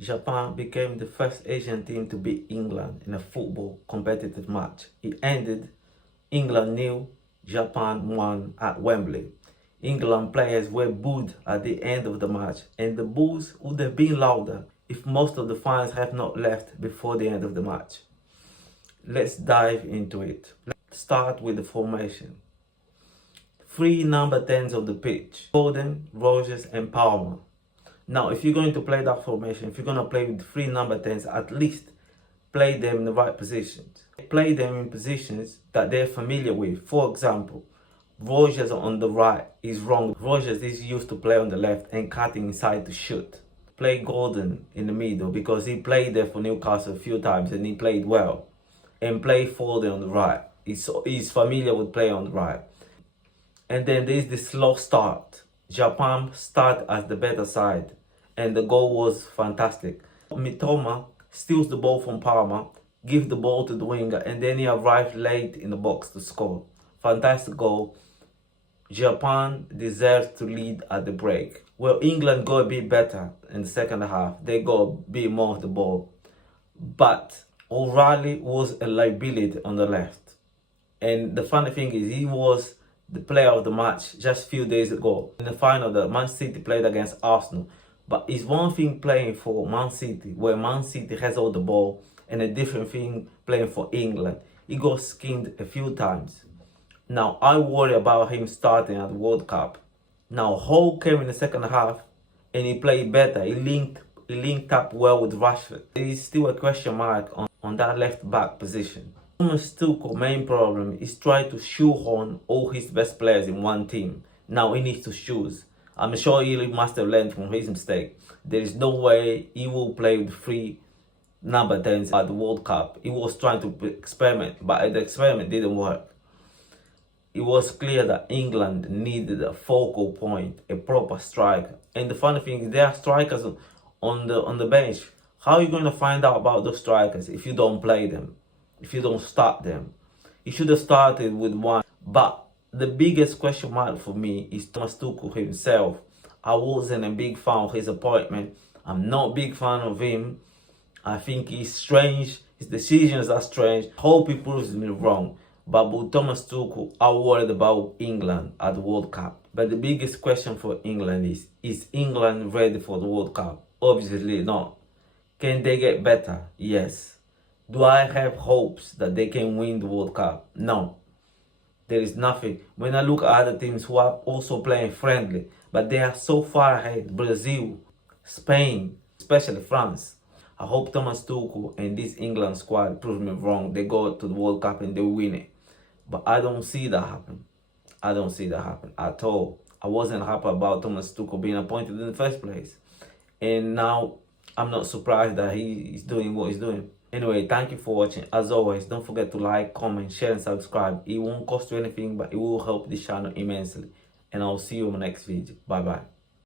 Japan became the first Asian team to beat England in a football competitive match. It ended England 0, Japan 1 at Wembley. England players were booed at the end of the match, and the boos would have been louder if most of the fans had not left before the end of the match. Let's dive into it. Let's start with the formation. 3 number 10s of the pitch: Gordon, Rogers and Palmer. Now, if you're going to play that formation, if you're going to play with 3 number 10s, at least play them in the right positions. Play them in positions that they're familiar with. For example, Rogers on the right is wrong. Rogers is used to play on the left and cutting inside to shoot. Play Gordon in the middle because he played there for Newcastle a few times and he played well. And play Foden on the right. He's familiar with playing on the right. And then there's the slow start. Japan start as the better side, and the goal was fantastic. Mitoma steals the ball from Palmer, gives the ball to the winger, and then he arrives late in the box to score. Fantastic goal. Japan deserves to lead at the break. Well, England got a bit better in the second half. They got a bit more of the ball. But O'Reilly was a liability on the left. And the funny thing is, he was the player of the match just a few days ago in the final that Man City played against Arsenal. But it's one thing playing for Man City, where Man City has all the ball, and a different thing playing for England. He got skinned a few times. Now, I worry about him starting at the World Cup. Now, Hall came in the second half and he played better. He linked up well with Rashford. There is still a question mark on that left back position. Thomas Tuchel's main problem is trying to shoehorn all his best players in one team. Now he needs to choose. I'm sure he must have learned from his mistake. There is no way he will play with 3 number 10s at the World Cup. He was trying to experiment, but the experiment didn't work. It was clear that England needed a focal point, a proper striker. And the funny thing is, there are strikers on the bench. How are you going to find out about those strikers if you don't play them? If you don't start them? You should have started with one. But the biggest question mark for me is Thomas Tuchel himself. I wasn't a big fan of his appointment. I'm not a big fan of him. I think he's strange. His decisions are strange. Hope he proves me wrong. But with Thomas Tuchel, I'm worried about England at the World Cup. But the biggest question for England is England ready for the World Cup? Obviously not. Can they get better? Yes. Do I have hopes that they can win the World Cup? No. There is nothing. When I look at other teams who are also playing friendly, but they are so far ahead, Brazil, Spain, especially France. I hope Thomas Tuchel and this England squad prove me wrong. They go to the World Cup and they win it. But I don't see that happen. I don't see that happen at all. I wasn't happy about Thomas Tuchel being appointed in the first place. And now I'm not surprised that he is doing what he's doing. Anyway, thank you for watching. As always, don't forget to like, comment, share and subscribe. It won't cost you anything, but it will help this channel immensely. And I'll see you in my next video. Bye bye.